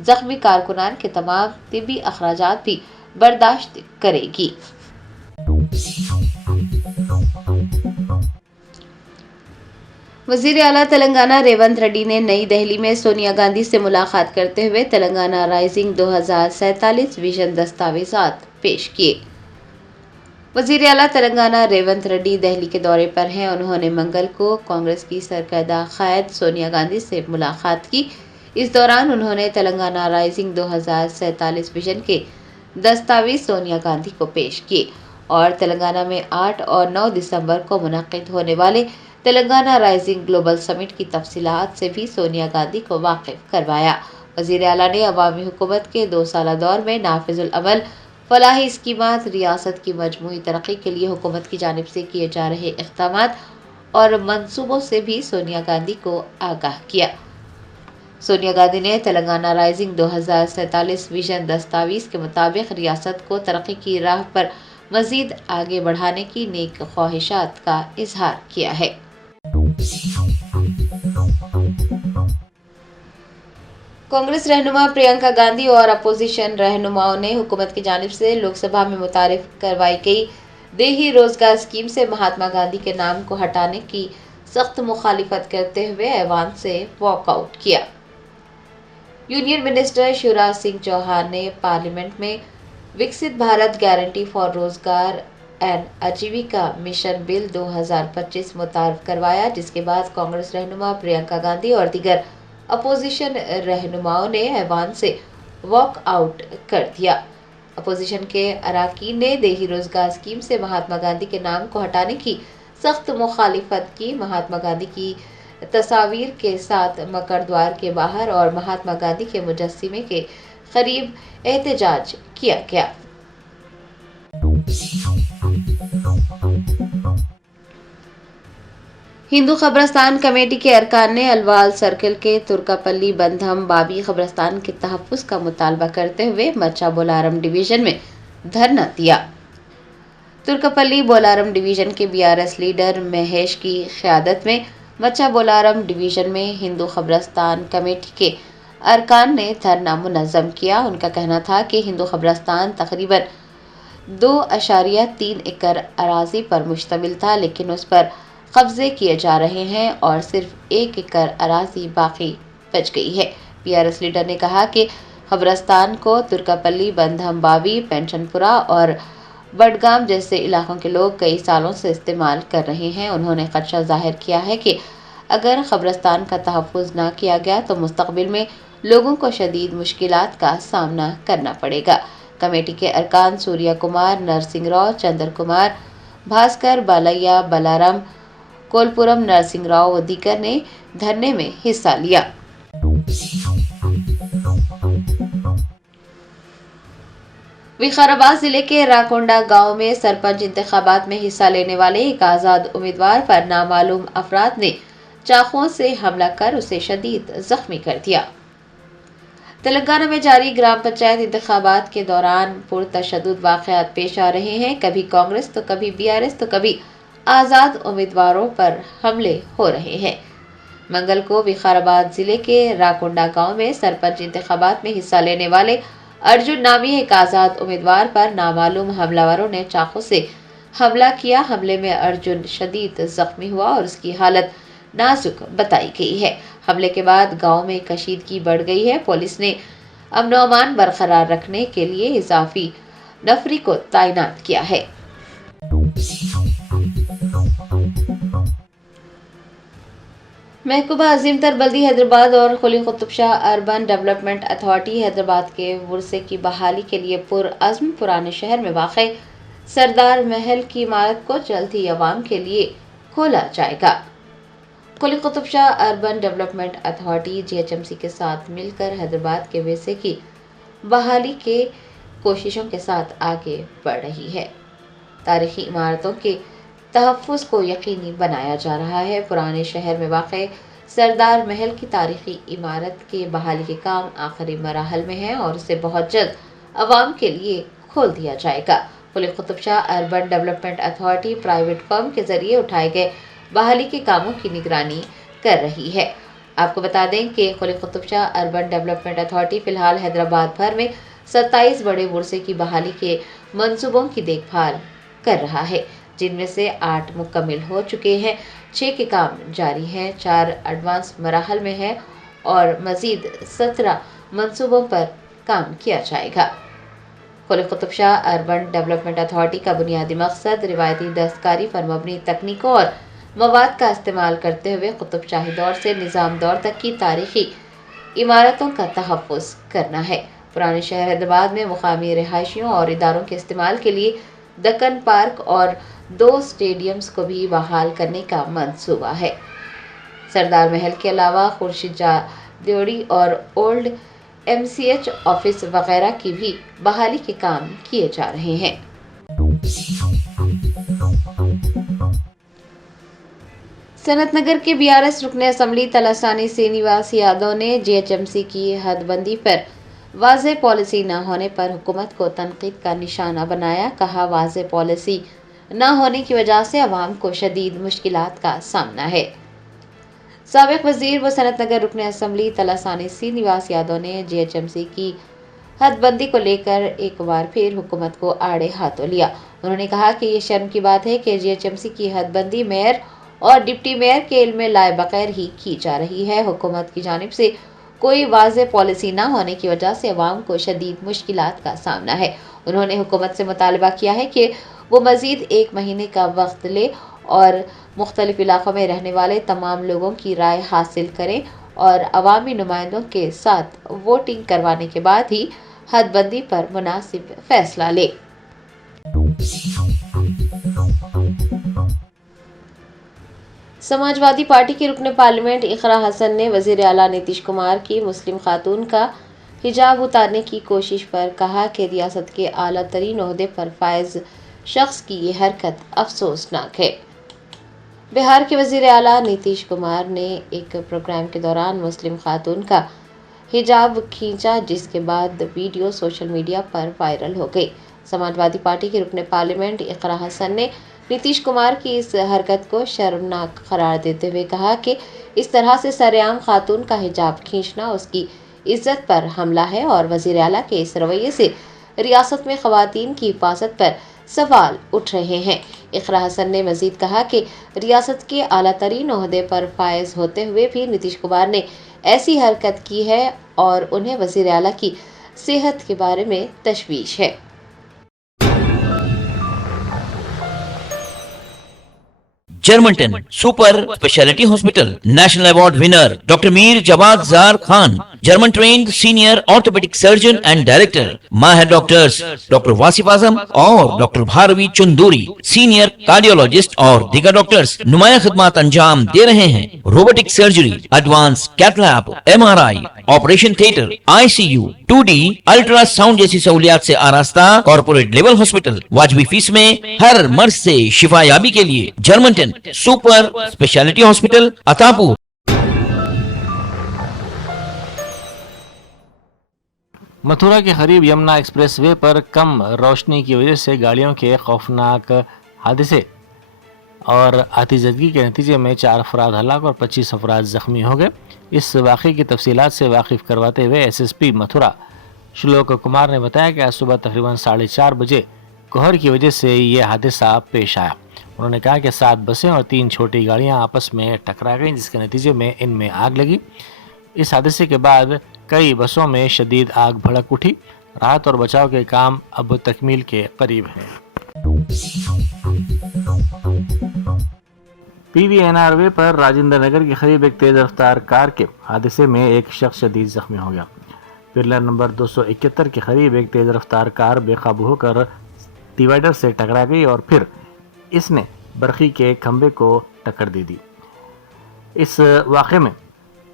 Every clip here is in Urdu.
زخمی کارکنان کے تمام طبی اخراجات بھی برداشت کرے گی۔ وزیر اعلیٰ تلنگانہ ریونت ریڈی نے نئی دہلی میں سونیا گاندھی سے ملاقات کرتے ہوئے تلنگانہ رائزنگ 2047 ویژن دستاویزات پیش کیے۔ وزیر اعلیٰ تلنگانہ ریونت ریڈی دہلی کے دورے پر ہیں۔ انہوں نے منگل کو کانگریس کی سرکردہ قائد سونیا گاندھی سے ملاقات کی۔ اس دوران انہوں نے تلنگانہ رائزنگ 2047 ویژن کے دستاویز سونیا گاندھی کو پیش کیے اور تلنگانہ میں 8 اور 9 دسمبر کو منعقد ہونے والے تلنگانہ رائزنگ گلوبل سمٹ کی تفصیلات سے بھی سونیا گاندھی کو واقف کروایا۔ وزیر اعلیٰ نے عوامی حکومت کے 2 سالہ دور میں نافذ العمل فلاحی اسکیمات، ریاست کی مجموعی ترقی کے لیے حکومت کی جانب سے کیے جا رہے اقدامات اور منصوبوں سے بھی سونیا گاندھی کو آگاہ کیا۔ سونیا گاندھی نے تلنگانہ رائزنگ 2047 ویژن دستاویز کے مطابق ریاست کو ترقی کی راہ پر مزید آگے بڑھانے کی نیک خواہشات کا اظہار کیا ہے۔ کانگریس رہنما پرینکا گاندھی اور اپوزیشن رہنماؤں نے حکومت کی جانب سے لوک سبھا میں متعارف کروائی گئی دیہی روزگار اسکیم سے مہاتما گاندھی کے نام کو ہٹانے کی سخت مخالفت کرتے ہوئے ایوان سے واک آؤٹ کیا۔ یونین منسٹر شیوراج سنگھ چوہان نے پارلیمنٹ میں وکست بھارت گارنٹی فار روزگار اینڈ آجیویکا مشن بل 2025 متعارف کروایا، جس کے بعد کانگریس رہنما پرینکا گاندھی اور دیگر اپوزیشن رہنماؤں نے ایوان سے واک آؤٹ کر دیا۔ اپوزیشن کے اراکین نے دیہی روزگار اسکیم سے مہاتما گاندھی کے نام کو ہٹانے کی سخت مخالفت کی۔ مہاتما گاندھی کی تصاویر کے ساتھ مکڑ دوار کے باہر اور مہاتما گاندھی کے مجسمے کے قریب احتجاج کیا گیا۔ ہندو قبرستان کمیٹی کے ارکان نے الوال سرکل کے ترکاپلی بندھم بابی قبرستان کے تحفظ کا مطالبہ کرتے ہوئے مچا بولارم ڈویژن میں دھرنا دیا۔ ترکاپلی بولارم ڈویژن کے BRS لیڈر مہیش کی قیادت میں مچا بولارم ڈویژن میں ہندو قبرستان کمیٹی کے ارکان نے دھرنا منظم کیا۔ ان کا کہنا تھا کہ ہندو قبرستان تقریباً 2.3 ایکڑ اراضی پر مشتمل تھا، لیکن اس پر قبضے کیے جا رہے ہیں اور صرف 1 ایکڑ اراضی باقی بچ گئی ہے۔ BRS لیڈر نے کہا کہ قبرستان کو ترکاپلی بندھم بابی، پینشن پورہ اور بڈگام جیسے علاقوں کے لوگ کئی سالوں سے استعمال کر رہے ہیں۔ انہوں نے خدشہ ظاہر کیا ہے کہ اگر قبرستان کا تحفظ نہ کیا گیا تو مستقبل میں لوگوں کو شدید مشکلات کا سامنا کرنا پڑے گا۔ کمیٹی کے ارکان سوریا کمار، نرسنگ راؤ، چندر کمار، بھاسکر بالیا، بلارام کولپورم، نرسنگ راؤ و دیگر نے دھرنے میں حصہ لیا۔ وقار آباد ضلع کے راکونڈا گاؤں میں سرپنچ انتخابات میں حصہ لینے والے ایک آزاد امیدوار پر نامعلوم افراد نے چاقوؤں سے حملہ کر اسے شدید زخمی کر دیا۔ تلنگانہ میں جاری گرام پنچایت انتخابات کے دوران پرتشدد واقعات پیش آ رہے ہیں۔ کبھی کانگریس تو کبھی BRS تو کبھی آزاد امیدواروں پر حملے ہو رہے ہیں۔ منگل کو وقار آباد ضلع کے راکونڈا گاؤں میں سرپنچ انتخابات میں حصہ لینے والے ارجن نامی ایک آزاد امیدوار پر نامعلوم حملہ آوروں نے چاقو سے حملہ کیا۔ حملے میں ارجن شدید زخمی ہوا اور اس کی حالت نازک بتائی گئی ہے۔ حملے کے بعد گاؤں میں کشیدگی بڑھ گئی ہے۔ پولیس نے امن و امان برقرار رکھنے کے لیے اضافی نفری کو تعینات کیا ہے۔ محکمہ عظیم تر بلدی حیدرآباد اور Quli Qutb Shah urban development authority Hyderabad کے ورثے کی بحالی کے لیے پرعزم پرانے شہر میں واقع سردار محل کی عمارت کو جلد ہی عوام کے لیے کھولا جائے گا۔ Quli Qutb Shah urban development authority GHMC کے ساتھ مل کر حیدرآباد کے ورثے کی بحالی کے کوششوں کے ساتھ آگے بڑھ رہی ہے۔ تاریخی عمارتوں کے تحفظ کو یقینی بنایا جا رہا ہے۔ پرانے شہر میں واقع سردار محل کی تاریخی عمارت کے بحالی کے کام آخری مراحل میں ہے اور اسے بہت جلد عوام کے لیے کھول دیا جائے گا۔ Quli Qutb Shah urban development authority private فرم کے ذریعے اٹھائے گئے بحالی کے کاموں کی نگرانی کر رہی ہے۔ آپ کو بتا دیں کہ Quli Qutb Shah urban development authority فی الحال حیدرآباد بھر میں 27 بڑے ورثے کی بحالی کے منصوبوں کی دیکھ بھال کر رہا ہے، جن میں سے 8 مکمل ہو چکے ہیں، 6 کے کام جاری ہیں، 4 ایڈوانس مراحل میں ہے اور مزید 17 منصوبوں پر کام کیا جائے گا۔ Quli Qutb Shah urban development authority کا بنیادی مقصد روایتی دستکاری پر مبنی تکنیکوں اور مواد کا استعمال کرتے ہوئے قطب شاہی دور سے نظام دور تک کی تاریخی عمارتوں کا تحفظ کرنا ہے۔ پرانے شہر حیدرآباد میں مقامی رہائشیوں اور اداروں کے استعمال کے لیے دکن پارک اور 2 اسٹیڈیمز کو بھی بحال کرنے کا منصوبہ ہے۔ سردار محل کے علاوہ خورشید جا دیوڑی اور اولڈ MCH آفس وغیرہ کی بھی بحالی کے کام کیے جا رہے ہیں۔ صنعت نگر کے BRS رکن اسمبلی تلاسانی سرینیواس یادو نے GHMC کی حد بندی پر واضح پالیسی نہ ہونے پر حکومت کو تنقید کا نشانہ بنایا، کہا واضح پالیسی نہ ہونے کی وجہ سے عوام کو شدید مشکلات کا سامنا ہے۔ سابق وزیر و صنعت نگر رکن اسمبلی تلاسانی سرینیواس یادو نے GHMC کی حد بندی کو لے کر ایک بار پھر حکومت کو آڑے ہاتھوں لیا۔ انہوں نے کہا کہ یہ شرم کی بات ہے کہ GHMC کی حد بندی میئر اور ڈپٹی میئر کے علم میں لائے بغیر ہی کی جا رہی ہے۔ حکومت کی جانب سے کوئی واضح پالیسی نہ ہونے کی وجہ سے عوام کو شدید مشکلات کا سامنا ہے۔ انہوں نے حکومت سے مطالبہ کیا ہے کہ وہ مزید 1 مہینے کا وقت لے اور مختلف علاقوں میں رہنے والے تمام لوگوں کی رائے حاصل کریں اور عوامی نمائندوں کے ساتھ ووٹنگ کروانے کے بعد ہی حد بندی پر مناسب فیصلہ لے۔ سماجوادی پارٹی کی رکن پارلیمنٹ اقرا حسن نے وزیر اعلیٰ نتیش کمار کی مسلم خاتون کا حجاب اتارنے کی کوشش پر کہا کہ ریاست کے اعلیٰ ترین عہدے پر فائز شخص کی یہ حرکت افسوسناک ہے۔ بہار کے وزیر اعلیٰ نتیش کمار نے ایک پروگرام کے دوران مسلم خاتون کا حجاب کھینچا، جس کے بعد ویڈیو سوشل میڈیا پر وائرل ہو گئی۔ سماجوادی پارٹی کے رکن پارلیمنٹ اقرا حسن نے نتیش کمار کی اس حرکت کو شرمناک قرار دیتے ہوئے کہا کہ اس طرح سے سرعام خاتون کا حجاب کھینچنا اس کی عزت پر حملہ ہے اور وزیر اعلیٰ کے اس رویے سے ریاست میں خواتین کی حفاظت پر سوال اٹھ رہے ہیں۔ اقرا حسن نے مزید کہا کہ ریاست کے اعلیٰ ترین عہدے پر فائز ہوتے ہوئے بھی نتیش کمار نے ایسی حرکت کی ہے اور انہیں وزیر اعلیٰ کی صحت کے بارے میں تشویش ہے۔ جرمنٹن super specialty hospital national award winner doctor Mir Jawad Zar Khan, German trained senior orthopaedic surgeon and director, ماہر ڈاکٹرز ڈاکٹر واصف اعظم اور doctor Bharavi Chanduri, senior cardiologist اور دیگر ڈاکٹرز نمایاں خدمات انجام دے رہے ہیں۔ Robotic surgery, advance cath lab, MRI، operation theatre, ICU، 2D ultrasound جیسی سہولیات سے آراستہ کارپوریٹ لیول ہاسپٹل، واجبی فیس میں ہر مرض سے شفا یابی کے لیے جرمنٹن super specialty hospital Attapur. Mathura کے قریب یمنا ایکسپریس وے پر کم روشنی کی وجہ سے گاڑیوں کے خوفناک حادثے اور آتشزدگی کے نتیجے میں 4 افراد ہلاک اور 25 افراد زخمی ہو گئے۔ اس واقعے کی تفصیلات سے واقف کرواتے ہوئے SSP متھرا شلوک کمار نے بتایا کہ آج صبح تقریباً 4:30 بجے کوہر کی وجہ سے یہ حادثہ پیش آیا۔ انہوں نے کہا کہ 7 بسیں اور 3 چھوٹی گاڑیاں آپس میں ٹکرا گئیں، جس کے نتیجے میں ان میں آگ لگی۔ اس حادثے کے بعد کئی بسوں میں شدید آگ بھڑک اٹھی۔ راحت اور بچاؤ کے کام اب تکمیل کے قریب ہیں۔ PVNR وے پر راجندر نگر کے قریب ایک تیز رفتار کار کے حادثے میں ایک شخص شدید زخمی ہو گیا۔ پلر نمبر 271 کے قریب ایک تیز رفتار کار بے قابو ہو کر ڈیوائیڈر سے ٹکرا گئی اور پھر اس نے برقی کے کھمبے کو ٹکر دے دی۔ اس واقعے میں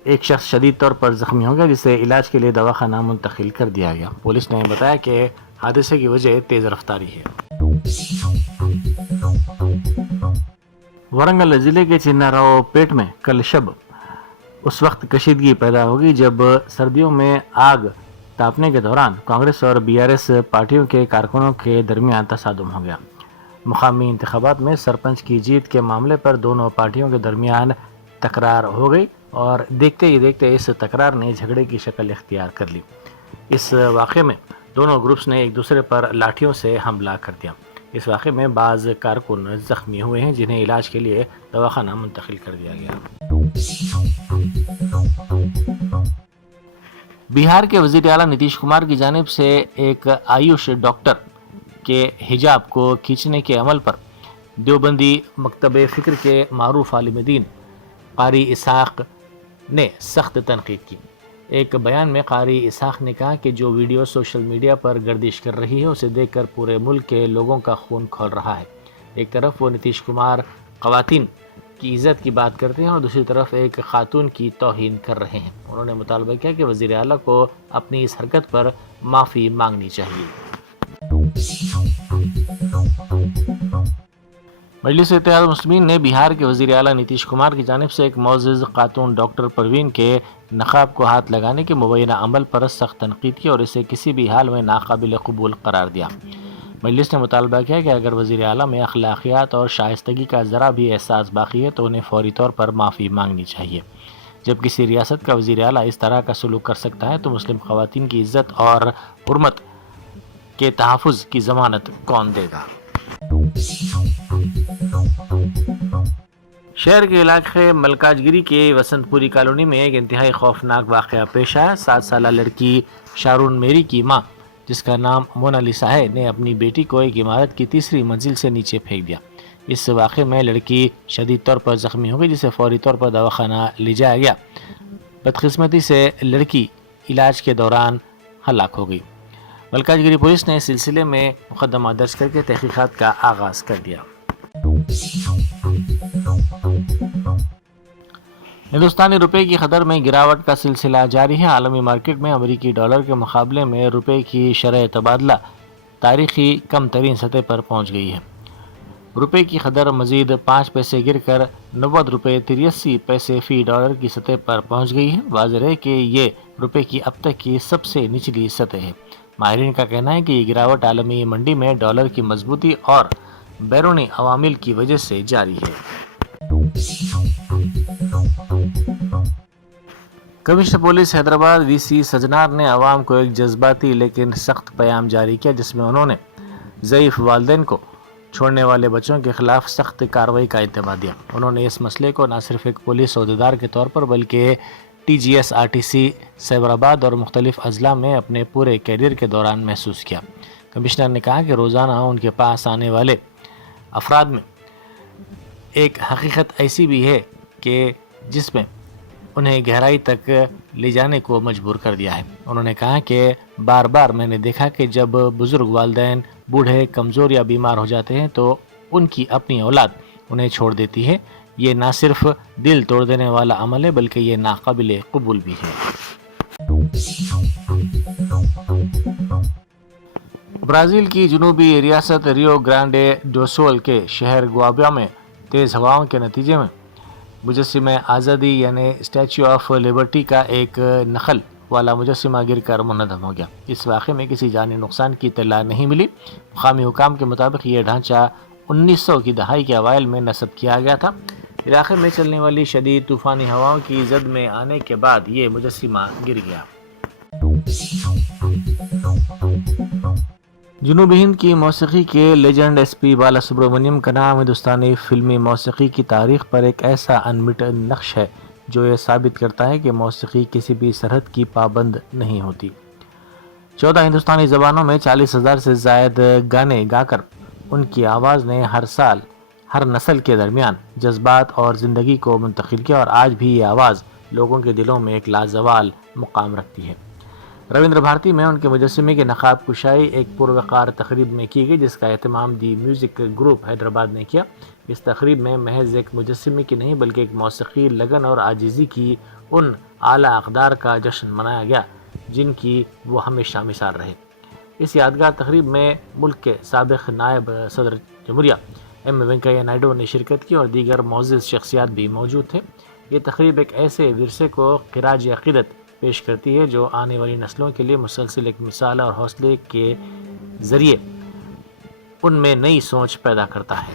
ایک شخص شدید طور پر زخمی ہو گیا، جسے علاج کے لیے دواخانہ منتقل کر دیا گیا۔ پولیس نے بتایا کہ حادثے کی وجہ تیز رفتاری ہے۔ ورنگل ضلع کے چناراؤ پیٹ میں کل شب اس وقت کشیدگی پیدا ہوگی جب سردیوں میں آگ تاپنے کے دوران کانگریس اور BRS پارٹیوں کے کارکنوں کے درمیان تصادم ہو گیا۔ مقامی انتخابات میں سرپنچ کی جیت کے معاملے پر دونوں پارٹیوں کے درمیان تکرار ہو گئی۔ اور دیکھتے ہی دیکھتے اس تکرار نے جھگڑے کی شکل اختیار کر لی۔ اس واقعے میں دونوں گروپس نے ایک دوسرے پر لاٹھیوں سے حملہ کر دیا۔ اس واقعے میں بعض کارکن زخمی ہوئے ہیں جنہیں علاج کے لیے دواخانہ منتقل کر دیا گیا۔ بہار کے وزیر اعلیٰ نتیش کمار کی جانب سے ایک آیوش ڈاکٹر کے حجاب کو کھینچنے کے عمل پر دیوبندی مکتب فکر کے معروف عالم دین قاری اسحاق نے سخت تنقید کی۔ ایک بیان میں قاری اسحاق نے کہا کہ جو ویڈیو سوشل میڈیا پر گردش کر رہی ہے اسے دیکھ کر پورے ملک کے لوگوں کا خون کھول رہا ہے۔ ایک طرف وہ نتیش کمار خواتین کی عزت کی بات کرتے ہیں اور دوسری طرف ایک خاتون کی توہین کر رہے ہیں۔ انہوں نے مطالبہ کیا کہ وزیر اعلیٰ کو اپنی اس حرکت پر معافی مانگنی چاہیے۔ مجلس اتحاد المسلمین نے بہار کے وزیر اعلیٰ نتیش کمار کی جانب سے ایک معزز خاتون ڈاکٹر پروین کے نقاب کو ہاتھ لگانے کے مبینہ عمل پر سخت تنقید کی اور اسے کسی بھی حال میں ناقابل قبول قرار دیا۔ مجلس نے مطالبہ کیا کہ اگر وزیر اعلیٰ میں اخلاقیات اور شائستگی کا ذرا بھی احساس باقی ہے تو انہیں فوری طور پر معافی مانگنی چاہیے۔ جب کسی ریاست کا وزیر اعلیٰ اس طرح کا سلوک کر سکتا ہے تو مسلم خواتین کی عزت اور حرمت کے تحفظ کی ضمانت کون دے گا؟ شہر کے علاقے ملکاج گیری کے وسنت پوری کالونی میں ایک انتہائی خوفناک واقعہ پیش آیا۔ 7 سالہ لڑکی شارون میری کی ماں جس کا نام مونالیسا ہے نے اپنی بیٹی کو ایک عمارت کی تیسری منزل سے نیچے پھینک دیا۔ اس واقعے میں لڑکی شدید طور پر زخمی ہو گئی جسے فوری طور پر دواخانہ لے جایا گیا۔ بدقسمتی سے لڑکی علاج کے دوران ہلاک ہو گئی۔ ملکاج گیری پولیس نے اس سلسلے میں مقدمہ درج کر کے تحقیقات کا آغاز کر دیا۔ ہندوستانی روپے کی قدر میں گراوٹ کا سلسلہ جاری ہے۔ عالمی مارکیٹ میں امریکی ڈالر کے مقابلے میں روپے کی شرح تبادلہ تاریخی کم ترین سطح پر پہنچ گئی ہے۔ روپے کی قدر مزید 5 پیسے گر کر 90 روپے 83 پیسے فی ڈالر کی سطح پر پہنچ گئی ہے۔ واضح ہے کہ یہ روپے کی اب تک کی سب سے نچلی سطح ہے۔ ماہرین کا کہنا ہے کہ یہ گراوٹ عالمی منڈی میں ڈالر کی مضبوطی اور بیرونی عوامل کی وجہ سے جاری ہے۔ کمشنر پولیس حیدرآباد وی سی سجنار نے عوام کو ایک جذباتی لیکن سخت پیام جاری کیا جس میں انہوں نے ضعیف والدین کو چھوڑنے والے بچوں کے خلاف سخت کارروائی کا انتباہ دیا۔ انہوں نے اس مسئلے کو نہ صرف ایک پولیس عہدیدار کے طور پر بلکہ T G S R T C Cyberabad اور مختلف اضلاع میں اپنے پورے کیریئر کے دوران محسوس کیا۔ کمشنر نے کہا کہ روزانہ ان کے پاس آنے والے افراد میں ایک حقیقت ایسی بھی ہے کہ جس میں انہیں گہرائی تک لے جانے کو مجبور کر دیا ہے۔ انہوں نے کہا کہ بار بار میں نے دیکھا کہ جب بزرگ والدین بوڑھے کمزور یا بیمار ہو جاتے ہیں تو ان کی اپنی اولاد انہیں چھوڑ دیتی ہے۔ یہ نہ صرف دل توڑ دینے والا عمل ہے بلکہ یہ ناقابل قبول بھی ہے۔ برازیل کی جنوبی ریاست ریو گرانڈے ڈو سول کے شہر گوابیا میں تیز ہواؤں کے نتیجے میں مجسمہ آزادی یعنی اسٹیچو آف لبرٹی کا ایک نخل والا مجسمہ گر کر منہدم ہو گیا۔ اس واقعے میں کسی جانی نقصان کی اطلاع نہیں ملی۔ مقامی حکام کے مطابق یہ ڈھانچہ 1900 کی دہائی کے اوائل میں نصب کیا گیا تھا۔ علاقے میں چلنے والی شدید طوفانی ہواؤں کی زد میں آنے کے بعد یہ مجسمہ گر گیا۔ جنوبی ہند کی موسیقی کے لیجنڈ ایس پی بالا سبرامنیم کا نام ہندوستانی فلمی موسیقی کی تاریخ پر ایک ایسا انمٹ نقش ہے جو یہ ثابت کرتا ہے کہ موسیقی کسی بھی سرحد کی پابند نہیں ہوتی۔ 14 ہندوستانی زبانوں میں 40,000 سے زائد گانے گا کر ان کی آواز نے ہر سال ہر نسل کے درمیان جذبات اور زندگی کو منتقل کیا اور آج بھی یہ آواز لوگوں کے دلوں میں ایک لازوال مقام رکھتی ہے۔ رویندر بھارتی میں ان کے مجسمے کی نقاب کشائی ایک پروقار تقریب میں کی گئی جس کا اہتمام دی میوزک گروپ حیدرآباد نے کیا۔ اس تقریب میں محض ایک مجسمے کی نہیں بلکہ ایک موسیقی لگن اور عاجزی کی ان اعلیٰ اقدار کا جشن منایا گیا جن کی وہ ہمیشہ مثال رہے۔ اس یادگار تقریب میں ملک کے سابق نائب صدر جمہوریہ ایم وینکیا نائیڈو نے شرکت کی اور دیگر معزز شخصیات بھی موجود تھے۔ یہ تقریب ایک ایسے ورثے کو خراج عقیدت پیش کرتی ہے جو آنے والی نسلوں کے لیے مسلسل ایک مثال اور حوصلے کے ذریعے ان میں نئی سوچ پیدا کرتا ہے۔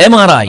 MRI,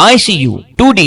ICU, 2D